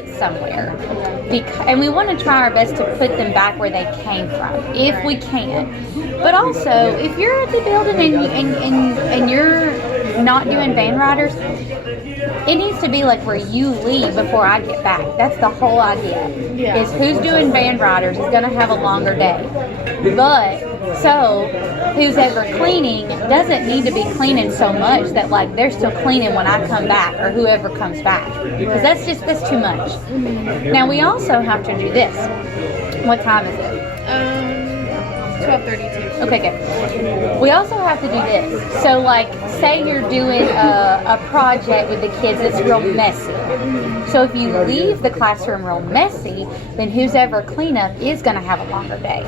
it somewhere. And we want to try our best to put them back where they came from, if we can. But also, if you're at the building and you're not doing van riders, it needs to be like where you leave before I get back. That's the whole idea. Yeah. Is who's doing van riders is going to have a longer day. But, so, who's ever cleaning doesn't need to be cleaning so much that like they're still cleaning when I come back or whoever comes back. Because that's too much. Mm-hmm. Now we also have to do this. What time is it? 12:32. Okay, good. We also have to do this. So, like, say you're doing a project with the kids that's real messy. So if you leave the classroom real messy, then who's ever cleanup is going to have a longer day.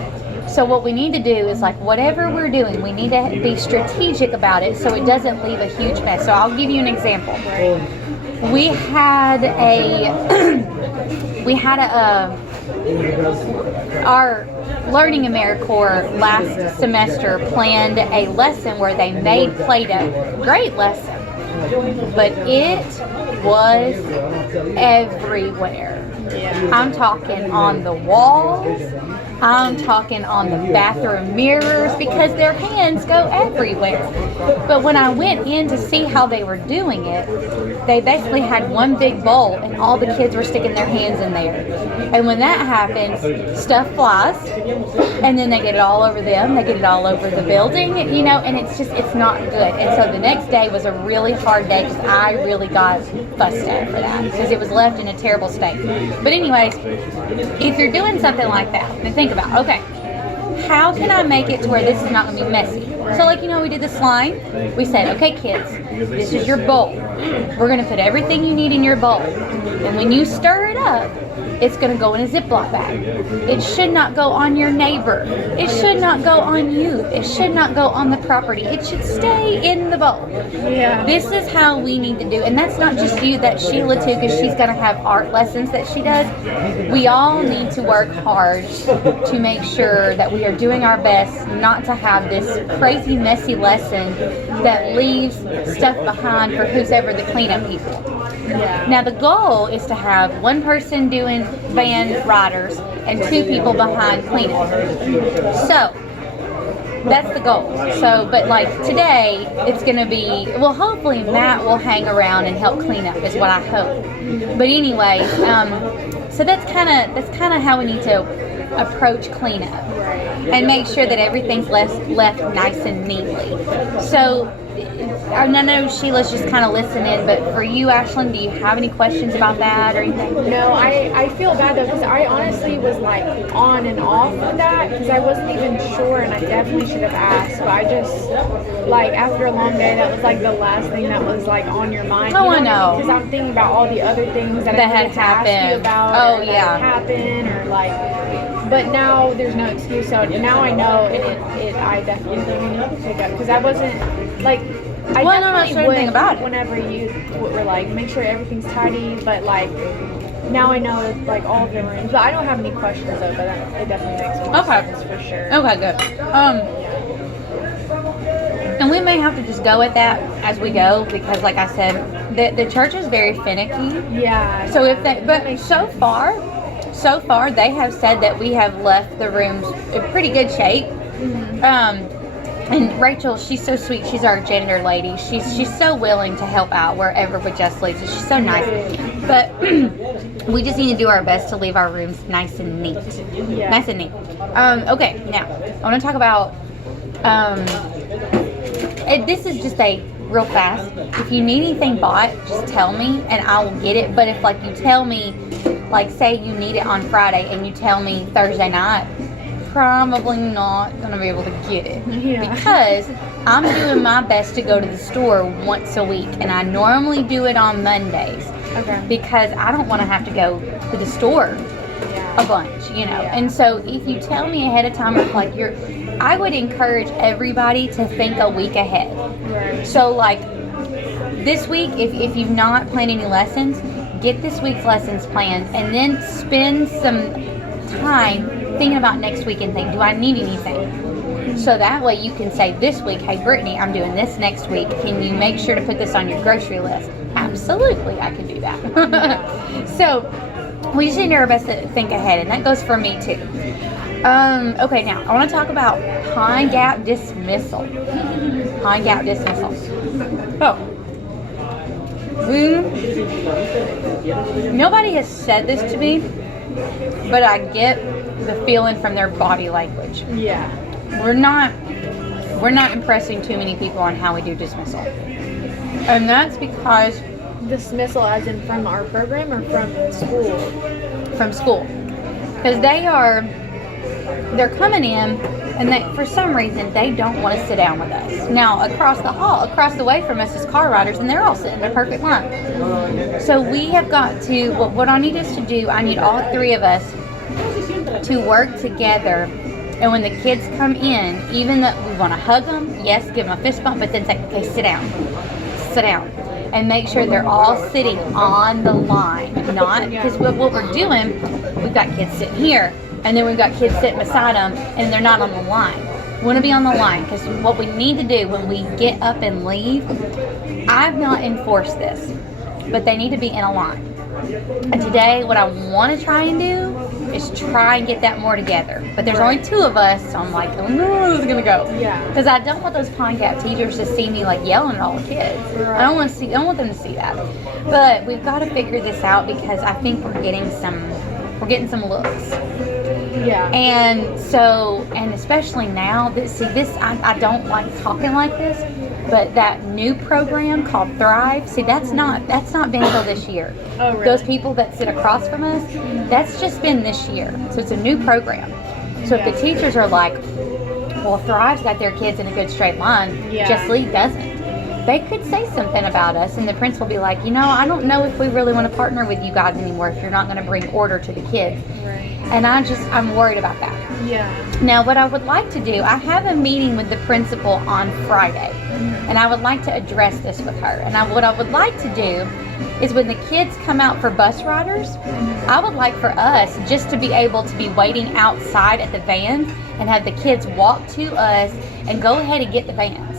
So what we need to do is, like, whatever we're doing, we need to be strategic about it so it doesn't leave a huge mess. So I'll give you an example. We had our Learning AmeriCorps last semester planned a lesson where they made Play-Doh. Great lesson. But it was everywhere. Yeah. I'm talking on the walls. I'm talking on the bathroom mirrors because their hands go everywhere. But when I went in to see how they were doing it, they basically had one big bowl and all the kids were sticking their hands in there. And when that happens, stuff flies and then they get it all over them. They get it all over the building, you know, and it's not good. And so the next day was a really hard day because I really got fussed at for that because it was left in a terrible state. But anyways, if you're doing something like that, then think about, okay, how can I make it to where this is not going to be messy? So like, you know, we did the slime. We said, okay, kids, this is your bowl. We're going to put everything you need in your bowl. And when you stir it up, it's going to go in a Ziploc bag. It should not go on your neighbor. It should not go on you. It should not go on the property. It should stay in the bowl. Yeah. This is how we need to do. And that's not just you, that's Sheila too, because she's going to have art lessons that she does. We all need to work hard to make sure that we are doing our best not to have this crazy, messy lesson that leaves stuff behind for who's ever the cleanup people. Yeah. Now the goal is to have one person doing van riders and two people behind cleanup. So that's the goal. So, but like today, it's going to be, well, hopefully Matt will hang around and help clean up is what I hope. But anyway, so that's kind of how we need to approach cleanup and make sure that everything's left nice and neatly. So I know Sheila's just kind of listening, but for you, Ashlyn, do you have any questions about that or anything? No, I feel bad though because I honestly was like on and off with that because I wasn't even sure and I definitely should have asked. But I just like after a long day, that was like the last thing that was like on your mind. Oh, you I know. Because I'm thinking about all the other things that I had needed to ask you happened. about. Oh, or yeah. that happened or like. But now there's no excuse. So now I know, and I definitely need to pick up because I wasn't like. I Well, no, no, definitely sure would thing about it. whenever you were like, make sure everything's tidy, but like, now I know like all of the rooms. But I don't have any questions though, but it definitely makes more sense for sure. Okay, good. And we may have to just go at that as we go because, like I said, the church is very finicky. Yeah. So if they, but so far they have said that we have left the rooms in pretty good shape. Mm-hmm. And Rachel, she's so sweet. She's our janitor lady. She's so willing to help out wherever we just leave. So she's so nice. But we just need to do our best to leave our rooms nice and neat. Yeah. Nice and neat. Okay, now I want to talk about. This is just a real fast. If you need anything bought, just tell me and I will get it. But if like you tell me, like say you need it on Friday and you tell me Thursday night, probably not going to be able to get it. Yeah. Because I'm doing my best to go to the store once a week and I normally do it on Mondays. Okay. Because I don't want to have to go to the store a bunch, you know. Yeah. And so if you tell me ahead of time, if like I would encourage everybody to think a week ahead. Right. So like this week, if you've not planned any lessons, get this week's lessons planned and then spend some time thinking about next week and think, do I need anything? So that way you can say this week, hey Brittany, I'm doing this next week. Can you make sure to put this on your grocery list? Absolutely, I can do that. So We just need to do our best to think ahead, and that goes for me too. Okay, now I want to talk about Pine Gap dismissal. Pine Gap dismissal. Oh. Nobody has said this to me, but I get the feeling from their body language. Yeah. We're not impressing too many people on how we do dismissal. And that's because Dismissal as in from our program or from school? from school. Because they're coming in and they, for some reason, they don't want to sit down with us. Now, across the way from us is car riders, and they're all sitting in a perfect line. So we have got to, what I need us to do, I need all three of us to work together. And when the kids come in, even though we want to hug them, yes, give them a fist bump, but then say, okay, sit down. And make sure they're all sitting on the line. Not, because what we're doing, we've got kids sitting here, and then we've got kids sitting beside them, and they're not on the line. We want to be on the line, because what we need to do when we get up and leave, I've not enforced this, but they need to be in a line. And today, what I want to try and do is try and get that more together. But there's only two of us, so I'm like, oh, who's it gonna go? Yeah. Because I don't want those Pine Gap teachers to see me like yelling at all the kids. Right. I don't want them to see that. But we've got to figure this out, because I think we're getting some looks. Yeah. And so, and especially now, I don't like talking like this, but that new program called Thrive, that's not been until this year. Oh, really? Those people that sit across from us, that's just been this year. So it's a new program. So if the teachers are like, well, Thrive's got their kids in a good straight line, Just Lead doesn't. They could say something about us, and the principal will be like, I don't know if we really want to partner with you guys anymore if you're not going to bring order to the kids. Right. And I'm worried about that. Yeah. Now, what I would like to do, I have a meeting with the principal on Friday, and I would like to address this with her. And what I would like to do is when the kids come out for bus riders, I would like for us just to be able to be waiting outside at the vans and have the kids walk to us and go ahead and get the vans.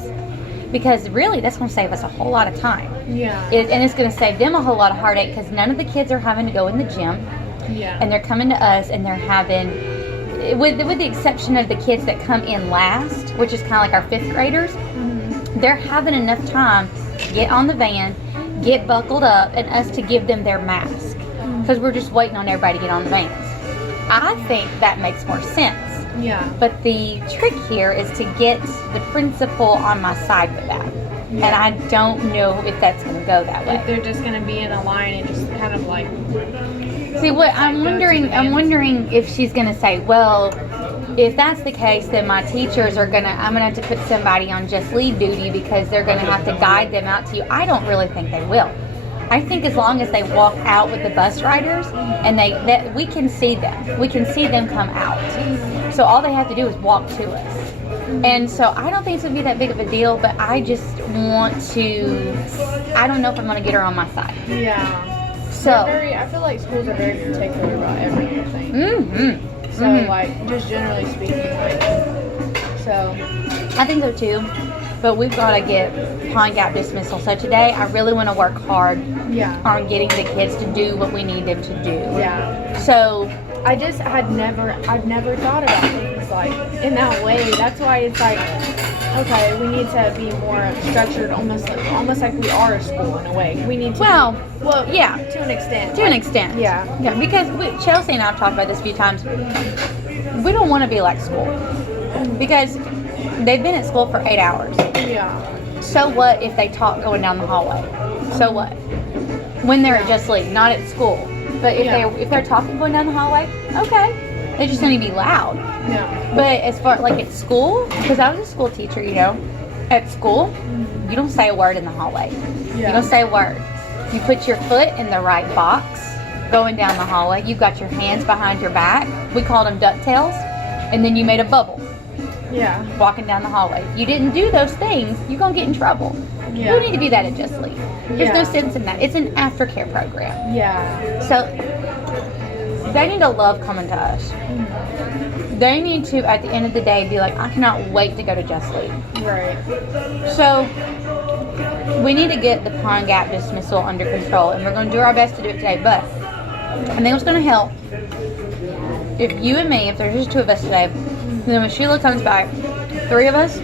Because really, that's going to save us a whole lot of time. Yeah. And it's going to save them a whole lot of heartache, because none of the kids are having to go in the gym. Yeah. And they're coming to us, and they're having, with the exception of the kids that come in last, which is kind of like our 5th graders, they're having enough time to get on the van, get buckled up, and us to give them their mask. Because we're just waiting on everybody to get on the vans. I think that makes more sense. Yeah. But the trick here is to get the principal on my side with that. Yeah. And I don't know if that's going to go that way. If they're just going to be in a line and just kind of like... See, what I'm wondering if she's going to say, well, if that's the case, then my teachers I'm going to have to put somebody on Just Lead duty, because they're going to have to guide them out to you. I don't really think they will. I think as long as they walk out with the bus riders and we can see them. We can see them come out. So all they have to do is walk to us. And so I don't think it's going to be that big of a deal, but I just want to, I don't know if I'm going to get her on my side. Yeah. So I feel like schools are very particular about everything. So like, just generally speaking, like, so. I think so too. But we've got to get Pine Gap dismissal. So today, I really want to work hard on getting the kids to do what we need them to do. Yeah. So I've never thought about things like in that way. That's why it's like, okay, we need to be more structured, almost like we are a school in a way. We need to. Well, yeah, to an extent. To an extent. Yeah. Yeah, because Chelsea and I have talked about this a few times. We don't want to be like school, because they've been at school for 8 hours. Yeah. So what if they talk going down the hallway? So what? When they're at Just Lead, not at school. But if they're talking going down the hallway, okay. They just need to be loud. Yeah. But as far like at school, because I was a school teacher, at school, you don't say a word in the hallway. Yeah. You don't say a word. You put your foot in the right box going down the hallway. You got your hands behind your back. We called them ducktails. And then you made a bubble. Yeah. Walking down the hallway. If you didn't do those things, you're going to get in trouble. Yeah. You don't need to do that at Just Lead. There's no sense in that. It's an aftercare program. Yeah. So they need to love coming to us. They need to, at the end of the day, be like, I cannot wait to go to Just Lead. Right. So we need to get the Pine Gap dismissal under control, and we're going to do our best to do it today. But I think it's going to help if you and me, if there's just two of us today, then when Sheila comes back, three of us,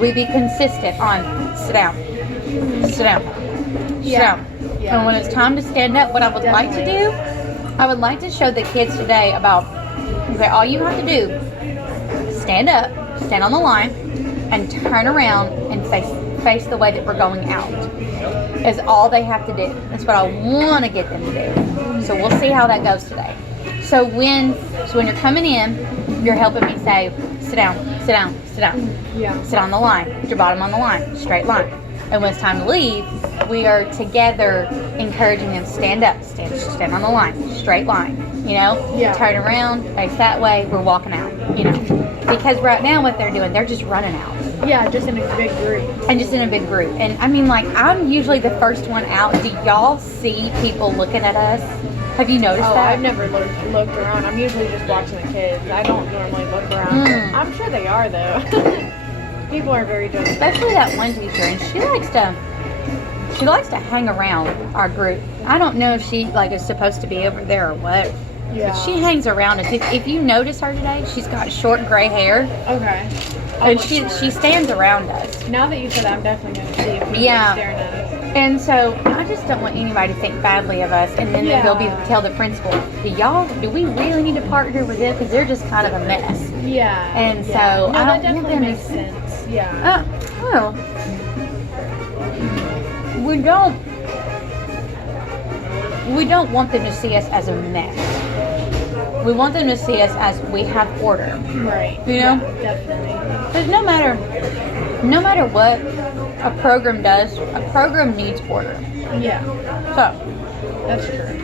we be consistent on sit down, sit down, sit down. Yeah. And when it's time to stand up, what I would like to do, I would like to show the kids today about, okay, all you have to do, stand up, stand on the line, and turn around and face the way that we're going out. Is all they have to do. That's what I want to get them to do. So we'll see how that goes today. So when you're coming in, you're helping me say, sit down, sit down, sit down. Yeah. Sit on the line, put your bottom on the line, straight line. And when it's time to leave, we are together encouraging them, stand up, stand on the line, straight line, you know? Yeah. Turn around, face that way, we're walking out, you know? Because right now what they're doing, they're just running out. Yeah, just in a big group. And just in a big group. And I mean, like, I'm usually the first one out. Do y'all see people looking at us? Have you noticed Oh, that? I've never looked around. I'm usually just watching the kids. I don't normally look around. I'm sure they are, though. People are very judgmental. Especially that one teacher, and she likes to hang around our group. I don't know if she is supposed to be over there or what. Yeah. But she hangs around us. If you notice her today, she's got short gray hair, Okay. and she stands around us. Now that you said that, I'm definitely going to see if people Yeah. are staring at us. And so I just don't want anybody to think badly of us, and then they'll tell the principal, do we really need to partner with them because they're just kind of a mess. Yeah. And so No, I that don't want definitely them makes sense. Yeah. Well, we don't want them to see us as a mess. We want them to see us as we have order. Right. You know? Yeah, definitely. Because no matter what a program does, a program needs order. Yeah. So, That's true.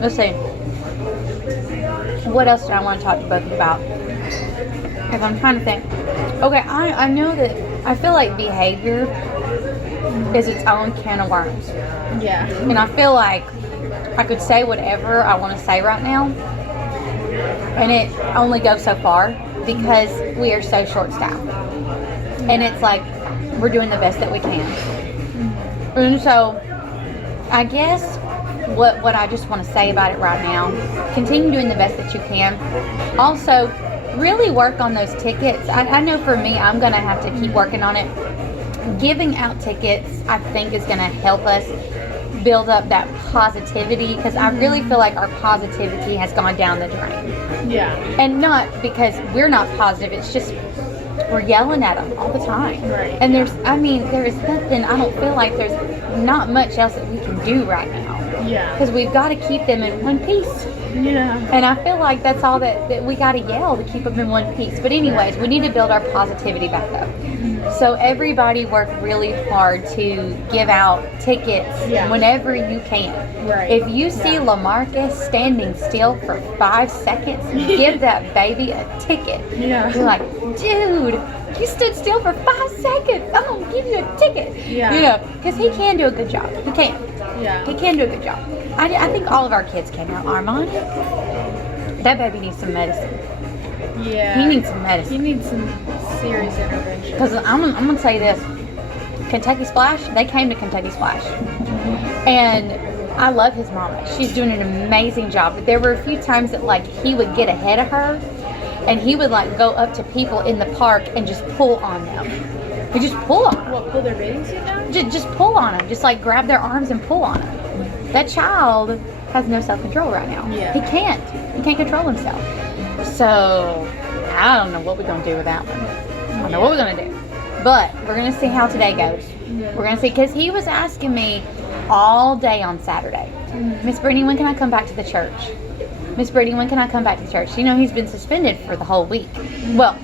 let's see. What else do I want to talk to both of you about? Because I'm trying to think. Okay, I know that I feel like behavior is its own can of worms. Yeah. And I feel like I could say whatever I want to say right now, and it only goes so far because we are so short-staffed. And it's like we're doing the best that we can. And so I guess what I just want to say about it right now, continue doing the best that you can. Also, really work on those tickets. I know for me, I'm going to have to keep working on it. Giving out tickets, I think, is going to help us build up that positivity, because I really feel like our positivity has gone down the drain. Yeah. And not because we're not positive, it's just we're yelling at them all the time. Right. And there's nothing, I don't feel like there's not much else that we can do right now. Yeah. Because we've got to keep them in one piece. Yeah. And I feel like that's all that we got to yell to keep them in one piece. But anyways, we need to build our positivity back up. So everybody work really hard to give out tickets whenever you can. Right. If you see LaMarcus standing still for 5 seconds, give that baby a ticket. Yeah. You're like, dude, you stood still for 5 seconds. I'm going to give you a ticket. Yeah. You know, because he can do a good job. He can. Yeah. He can do a good job. I think all of our kids can. Now, Armani, that baby needs some medicine. Yeah. He needs some medicine. He needs some serious intervention. Because I'm going to tell you this. Kentucky Splash, they came to Kentucky Splash. And I love his mama. She's doing an amazing job. But there were a few times that, he would get ahead of her. And he would, go up to people in the park and just pull on them. He'd just pull on them. What, pull their bathing suit down? Just pull on them. Just, grab their arms and pull on them. That child has no self-control right now. Yeah. He can't control himself. So, I don't know what we're going to do with that one. I don't know what we're going to do. But we're going to see how today goes. Yeah. We're going to see, because he was asking me all day on Saturday, Miss Brittany, when can I come back to the church? Miss Brittany, when can I come back to church? You know, he's been suspended for the whole week. Well,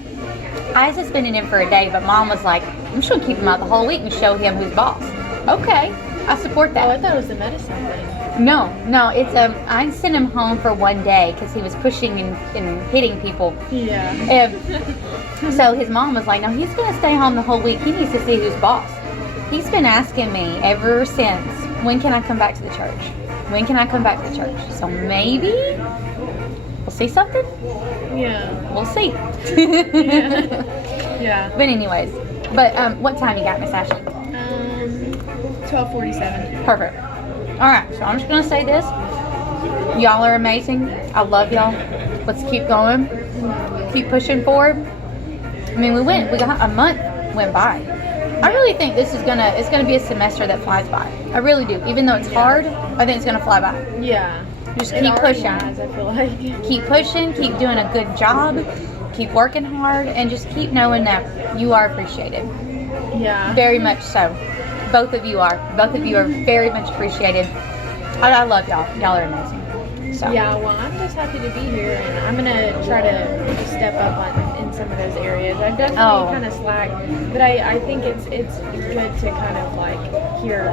I suspended him for a day, but Mom was like, I'm just going to keep him out the whole week and show him who's boss. Okay, I support that. Oh, I thought it was the medicine thing. No, it's I sent him home for one day because he was pushing and hitting people. Yeah. So his mom was like, no, he's going to stay home the whole week. He needs to see who's boss. He's been asking me ever since, when can I come back to the church? When can I come back to the church? So maybe we'll see something. Yeah. We'll see. Yeah. But anyways, what time you got, Miss Ashley? 12:47. Perfect. All right, so I'm just going to say this. Y'all are amazing. I love y'all. Let's keep going. Keep pushing forward. I mean, we got a month went by. I really think it's gonna be a semester that flies by. I really do. Even though it's hard, I think it's gonna fly by. Yeah. Just It keep already pushing. has, I feel like. Keep pushing, keep doing a good job, keep working hard, and just keep knowing that you are appreciated. Yeah. Very much so. Both of you are. Both of you are very much appreciated. I love y'all. Y'all are amazing. So. Yeah, well, I'm just happy to be here, and I'm gonna try to step up in some of those areas. I've definitely kind of slacked, but I think it's good to kind of like hear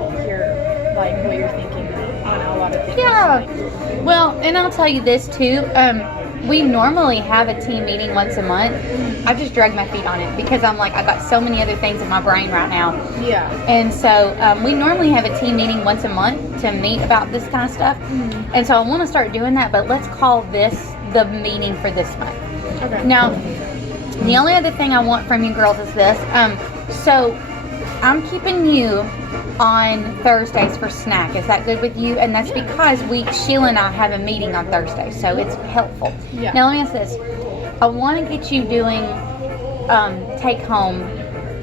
like what you're thinking on a lot of things. Yeah. Well, and I'll tell you this too. We normally have a team meeting once a month. I just drag my feet on it because I'm like, I got so many other things in my brain right now. Yeah. And so we normally have a team meeting once a month to meet about this kind of stuff. Mm-hmm. And so I want to start doing that, but let's call this the meeting for this month. Okay. Now, the only other thing I want from you girls is this. So I'm keeping you on Thursdays for snack. Is that good with you? And that's because Sheila and I have a meeting on Thursday, so it's helpful. Yeah. Now let me ask this. I want to get you doing take home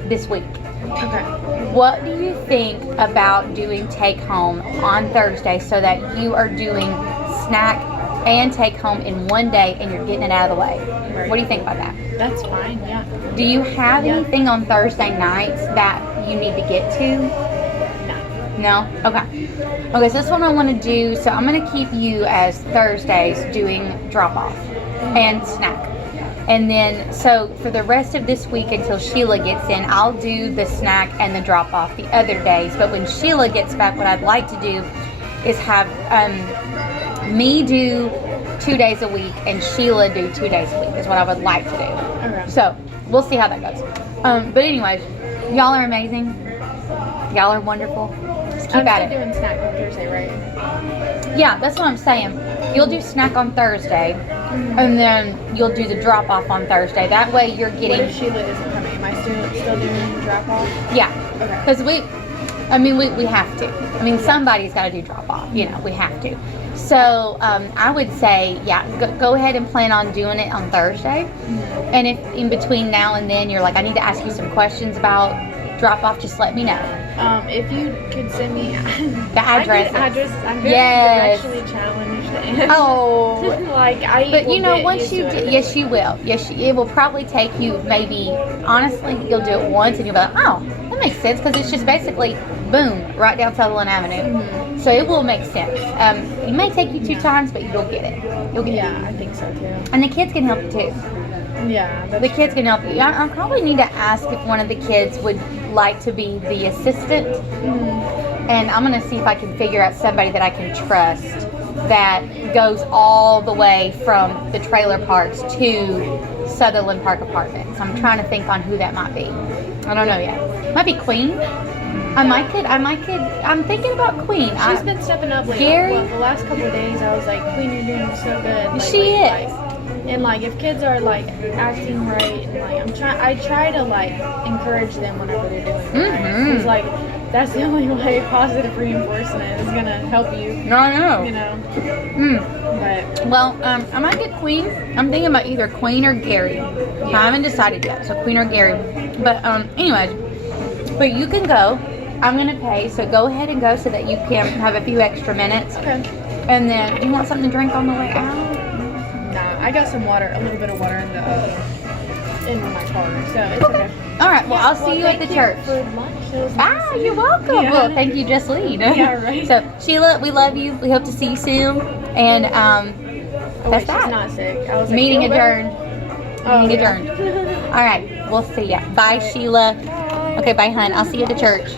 this week. Okay. What do you think about doing take home on Thursday so that you are doing snack and take home in one day and you're getting it out of the way? Right. What do you think about that? That's fine. Yeah. Do you have anything on Thursday nights that you need to get to? No. No? Okay. Okay, so this one I want to do. So I'm going to keep you as Thursdays doing drop off and snack. And then, so for the rest of this week until Sheila gets in, I'll do the snack and the drop off the other days. But when Sheila gets back, what I'd like to do is have me do 2 days a week and Sheila do 2 days a week is what I would like to do. Okay. So we'll see how that goes. But anyways, y'all are amazing. Y'all are wonderful. Just keep I'm at still it. doing snack on Thursday, right? Yeah, that's what I'm saying. You'll do snack on Thursday, and then you'll do the drop off on Thursday. That way you're What getting, if Sheila isn't coming? Am I still doing the drop off? yeah, Okay. because we have to. I mean, somebody's got to do drop off. You know, we have to. So I would say, yeah, go ahead and plan on doing it on Thursday. And if in between now and then you're like, I need to ask you some questions about drop off, just let me know. If you could send me The addresses. addresses. I'm very Yes. directionally challenged, and Oh. like I. But you will know, get once used you to do, it yes, you will. Yes, it will probably take you maybe, honestly, you'll do it once and you'll be like, oh, that makes sense because it's just basically, boom, right down Sutherland Avenue. Mm-hmm. So it will make sense. It may take you 2 times, but you'll get it. You'll get Yeah, it. I think so too. And the kids can help you too. Yeah, that's The kids can help you. I probably need to ask if one of the kids would like to be the assistant. And I'm going to see if I can figure out somebody that I can trust that goes all the way from the trailer parks to Sutherland Park Apartments. I'm trying to think on who that might be. I don't know yet. Might be Queen. I'm thinking about Queen. She's been stepping up lately. Gary? Well, the last couple of days, I was like, Queen, you're doing so good. Lately. She is. Like, and like, if kids are like acting right, and like I try to like encourage them whenever they're doing it right. It's like that's the only way positive reinforcement is gonna help you. No, I know. You know. But Well, I might get Queen. I'm thinking about either Queen or Gary. I haven't decided yet, so Queen or Gary. But anyways, but you can go. I'm gonna pay, so go ahead and go so that you can have a few extra minutes. okay. And then, do you want something to drink on the way out? Nah, I got some water, a little bit of water in my car, so it's okay. All right. Well, I'll see you at thank the church. for lunch. It was nice to You're meet welcome. Yeah. Well, thank you, Jesseline. Yeah, right. So, Sheila, we love you. We hope to see you soon. And Oh, wait, that's she's that. not sick. I was like, Meeting feel better? adjourned. Oh, Meeting yeah. adjourned. All right. We'll see ya. Bye, Sheila. Bye. Okay, bye, hun. I'll see you at the church.